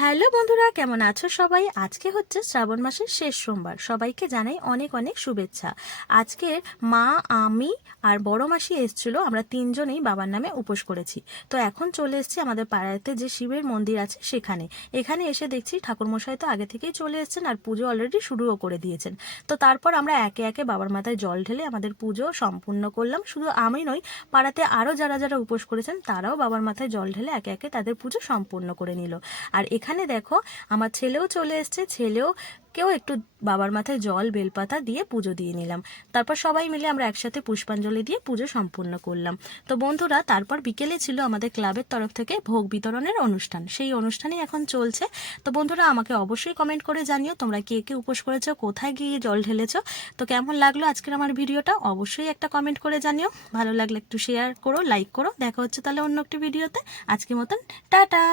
Hello বন্ধুরা, কেমন আছো সবাই? আজকে হচ্ছে শ্রাবণ মাসের শেষ সোমবার। সবাইকে জানাই অনেক অনেক শুভেচ্ছা। আজকে মা, আমি আর বড় মাসি এসেছিল, আমরা তিনজনেই বাবার নামে উপোস করেছি। তো এখন চলে এসেছি আমাদের পাড়াতে যে শিবের মন্দির আছে সেখানে। এখানে এসে দেখছি ঠাকুরমশাই তো আগে থেকেই চলে এসেছেন আর পুজো অলরেডি শুরুও করে দিয়েছেন। তো তারপর আমরা একে একে বাবার মাথায় জল ঢেলে আমাদের পুজো সম্পূর্ণ করলাম। শুধু আমি নই, পাড়াতে আরও যারা যারা উপোস করেছেন তারাও বাবার মাথায় জল ঢেলে একে একে তাদের পুজো সম্পূর্ণ করে নিল। আর এখানে দেখো, আমার ছেলেও চলে এসছে, কেউ একটু বাবার মাথায় জল বেলপাতা দিয়ে পুজো দিয়ে নিলাম। তারপর সবাই মিলে আমরা একসাথে পুষ্পাঞ্জলি দিয়ে পুজো সম্পূর্ণ করলাম। তো বন্ধুরা, তারপর বিকেলে ছিল আমাদের ক্লাবের তরফ থেকে ভোগ বিতরণের অনুষ্ঠান। সেই অনুষ্ঠানই এখন চলছে। তো বন্ধুরা, আমাকে অবশ্যই কমেন্ট করে জানিও তোমরা কে কে উপোস করেছো, কোথায় গিয়ে জল ঢেলেছো। তো কেমন লাগলো আজকের আমার ভিডিওটা অবশ্যই একটা কমেন্ট করে জানিও। ভালো লাগলে একটু শেয়ার করো, লাইক করো। দেখা হচ্ছে তাহলে অন্য একটি ভিডিওতে। আজকের মতন টাটা।